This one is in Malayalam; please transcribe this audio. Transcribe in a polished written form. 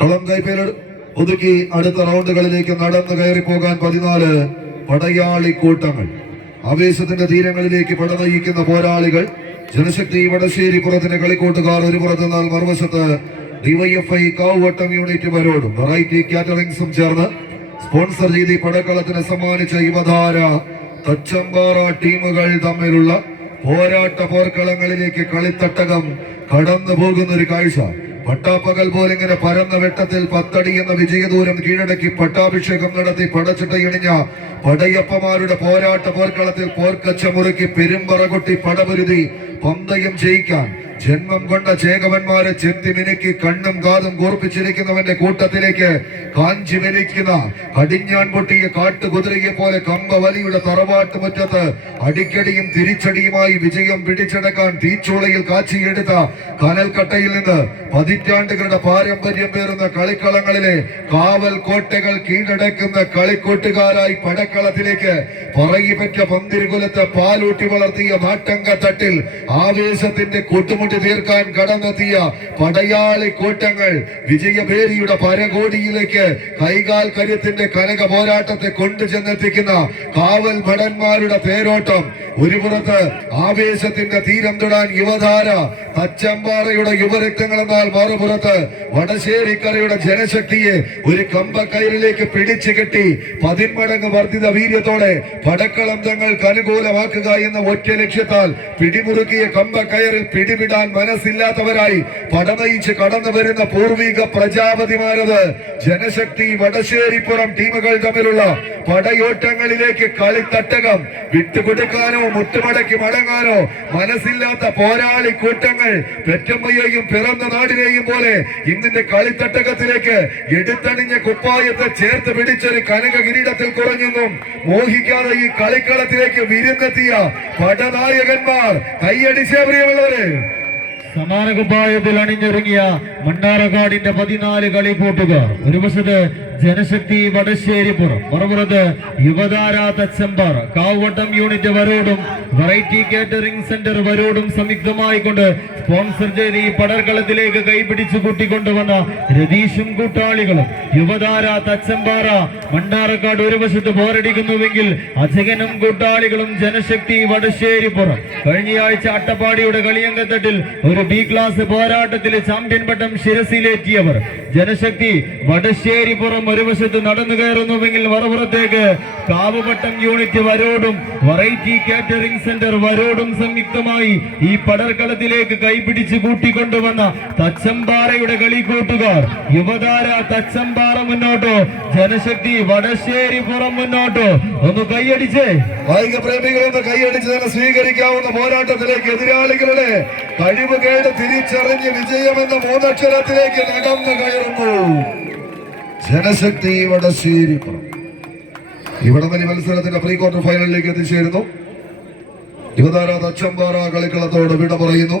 കളം കൈപ്പേൽ ഒതുക്കി അടുത്ത റൗണ്ടുകളിലേക്ക് നടന്നു കയറി പോകാൻ 14 പടയാളി കൂട്ടങ്ങൾ. ആവേശത്തിന്റെ തീരങ്ങളിലേക്ക് പട നയിക്കുന്ന പോരാളികൾ. ജനശക്തി വടശ്ശേരി പുറത്തിന്റെ കളിക്കൂട്ടുകാർ ഒരു പുറത്ത് നിന്നാൽ മറുവശത്ത് ഡിവൈഎഫ്ഐ കാവുവട്ടം യൂണിറ്റ് വരോടും വെറൈറ്റി കാറ്ററിംഗ്സും ചേർന്ന് സ്പോൺസർ ചെയ്ത് ഈ പടക്കളത്തിന് സമ്മാനിച്ച യുവധാര തച്ചമ്പാറ ടീമുകൾ തമ്മിലുള്ള പോരാട്ട പോർക്കളങ്ങളിലേക്ക് കളിത്തട്ടകം കടന്നു പോകുന്ന ഒരു കാഴ്ച. പട്ടാപ്പകൽ പോലിങ്ങനെ പരന്ന വെട്ടത്തിൽ 10 അടി എന്ന വിജയദൂരം കീഴടക്കി പട്ടാഭിഷേകം നടത്തി പടച്ചിട്ടയിണിഞ്ഞ പടയപ്പമാരുടെ പോരാട്ട പോർക്കളത്തിൽ പോർക്കച്ച മുറുക്കി പെരുമ്പറ കൊട്ടി പടപൊരുതി പന്തയം ജയിക്കാൻ ജന്മം കൊണ്ട ചേകവന്മാരെ ചെത്തി മിനുക്കി കണ്ണും കാതും കൂർപ്പിച്ചിരിക്കുന്നവന്റെ കൂട്ടത്തിലേക്ക് കാഞ്ചി വലിക്കുന്ന കടിഞ്ഞാൻ പൊട്ടിയ കാട്ടുകുതിരയെ പോലെ കമ്പവലിയുടെ തറവാട്ട് മുറ്റത്ത് അടിക്കടിയും തിരിച്ചടിയുമായി വിജയം പിടിച്ചെടുക്കാൻ തീച്ചൂളയിൽ കാച്ചിയെടുത്ത കനൽക്കട്ടയിൽ നിന്ന് പതിറ്റാണ്ടുകളുടെ പാരമ്പര്യം പേറുന്ന കളിക്കളങ്ങളിലെ കാവൽ കോട്ടകൾ കീഴടക്കുന്ന കളിക്കൂട്ടുകാരായി പടക്കളത്തിലേക്ക് പറയിപ്പറ്റ പന്തിരുകുലത്തെ പാലൂട്ടി വളർത്തിയ നാട്ടങ്ക തട്ടിൽ ആവേശത്തിന്റെ കൂട്ടുമുട്ടി തീർക്കാൻ കടന്നെത്തിയ പടയാളി കൂട്ടങ്ങൾ വിജയഭേരിയുടെ പരകോടിയിലേക്ക് കൈകാൽ കരുത്തിന്റെ കനക പോരാട്ടത്തെ കൊണ്ടുചെന്നെത്തിക്കുന്ന കാവൽ ഭടന്മാരുടെ തേരോട്ടം. ഒരു പുറത്ത് ആവേശത്തിന്റെ തീരം തൊടാൻ യുവധാര തച്ചമ്പാറയുടെ യുവരക്തങ്ങൾ എന്നാൽ മറുപുറത്ത് വടശ്ശേരിക്കരയുടെ ജനശക്തിയെ ഒരു കമ്പക്കയറിലേക്ക് പിടിച്ചു കെട്ടി 10 മടങ്ങ് വർദ്ധിത വീര്യത്തോടെ പടക്കളം തങ്ങൾക്ക് അനുകൂലമാക്കുക എന്ന ഒറ്റ ലക്ഷ്യത്താൽ പിടിമുറുക്കിയ കമ്പക്കയറിൽ പിടിവിടാൻ മനസ്സില്ലാത്തവരായി പടനയിച്ച് കടന്നു വരുന്ന പൂർവിക പ്രജാപതിമാരത് ജനശക്തി വടശ്ശേരിപ്പുറം ടീമുകൾ തമ്മിലുള്ള പടയോട്ടങ്ങളിലേക്ക് കളിത്തട്ടകം വിട്ടുകൊടുക്കാനോ മുട്ടുമടക്കി മടങ്ങാനോ മനസ്സില്ലാത്ത പോരാളി കൂട്ടങ്ങൾ പെറ്റമ്മയെയും പിറന്ന നാടിനെയും പോലെ ഇന്നിന്റെ കളിത്തട്ടകത്തിലേക്ക് എടുത്തണിഞ്ഞ കുപ്പായത്തെ ചേർത്ത് പിടിച്ചൊരു കനക കിരീടത്തിൽ കുറഞ്ഞൊന്നും മോഹിക്കാതെ ഈ കളിക്കളത്തിലേക്ക് വിരുന്നെത്തിയ പടനായകന്മാർ കൈയടിച്ച പ്രിയമുള്ളവര്. സമാന കുപ്പായത്തിൽ അണിഞ്ഞൊരുങ്ങിയ മണ്ണാറക്കാടിന്റെ 14 കളിക്കൂട്ടുകാർ. ഒരു വശത്ത് ജനശക്തി വടശ്ശേരിപ്പുറം, മറുപുറത്ത് യുവധാര തച്ചമ്പാറ കാവുവട്ടം യൂണിറ്റ് വരോടും വെറൈറ്റി കാറ്ററിംഗ് സെന്റർ വരോടും സംയുക്തമായി കൊണ്ട് സ്പോൺസർ ചെയ്ത് ഈ പടർക്കളത്തിലേക്ക് കൈപിടിച്ചു കൂട്ടിക്കൊണ്ടുവന്ന രതീഷും കൂട്ടാളികളും. യുവധാര തച്ചമ്പാറ മണ്ണാറക്കാട് ഒരു വശത്ത് പോരടിക്കുന്നുവെങ്കിൽ അജകനും കൂട്ടാളികളും ജനശക്തി വടശ്ശേരിപ്പുറം കഴിഞ്ഞയാഴ്ച അട്ടപ്പാടിയുടെ കളിയങ്കത്തട്ടിൽ ഒരു ബി ക്ലാസ് പോരാട്ടത്തിലെ ചാമ്പ്യൻ പട്ടം ശിരസിലേറ്റിയവർ. ജനശക്തി വടശ്ശേരിപ്പുറം ഒരു വശത്ത് നടന്നു കയറുന്നുവെങ്കിൽ മറുപുറത്തേക്ക് കാവുപട്ടം യൂണിറ്റ് വരോടും വെറൈറ്റി കാറ്ററിംഗ് സെന്റർ വരോടും സംയുക്തമായി ഈ പടർക്കളത്തിലേക്ക് കൈപിടിച്ച് കൂട്ടിക്കൊണ്ടുവന്ന തച്ചമ്പാറയുടെ കളിക്കൂട്ടുകാർ യുവതാര തച്ചമ്പാറ മുന്നോട്ടോ, ജനശക്തി വടശ്ശേരി പുറം മുന്നോട്ടോ. ഒന്ന് കൈയടിച്ചേ. കായിക പ്രേമികളൊന്ന് കൈയടിച്ച് തന്നെ സ്വീകരിക്കാവുന്ന പോരാട്ടത്തിലേക്ക് എതിരാളികളുടെ കഴിവ് കേട് തിരിച്ചറിഞ്ഞ് വിജയമെന്ന മൂന്നക്ഷരത്തിലേക്ക് നടന്നു കയറുന്നു ജനശക്തി വടശ്ശേരിപ്പുറം. ഇവിടെ വലിയ മത്സരത്തിന്റെ പ്രീ ക്വാർട്ടർ ഫൈനലിലേക്ക് എത്തിച്ചേരുന്നു. യുവതാര തച്ചമ്പാറ കളിക്കളത്തോട് വിട പറയുന്നു.